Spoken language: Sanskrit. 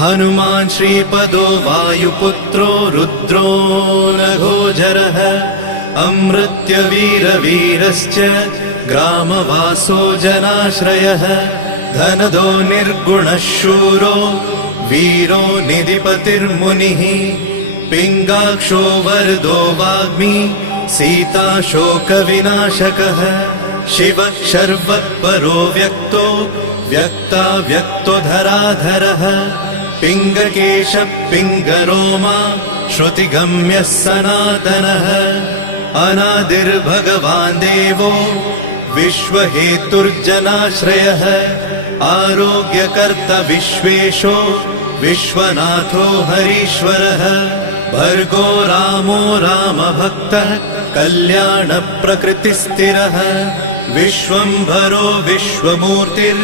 हनुमान् श्रीपदो वायुपुत्रो रुद्रो नघोजरः अमृत्यवीरवीरश्च ग्रामवासो जनाश्रयः धनदो निर्गुणः शूरो वीरो निधिपतिर्मुनिः पिङ्गाक्षो वरदो वाग्मी सीताशोकविनाशकः शिवः शर्वत्परो व्यक्तो व्यक्ताव्यक्तो धराधरः पिङ्गकेशः पिङ्गरोमा श्रुतिगम्यः सनातनः अनादिर्भगवान् देवो विश्वहेतुर्जनाश्रयः आरोग्यकर्ता विश्वेशो विश्वनाथो हरीश्वरः भर्गो रामो रामभक्तः कल्याणप्रकृतिस्थिरः विश्वम्भरो विश्वमूर्तिर्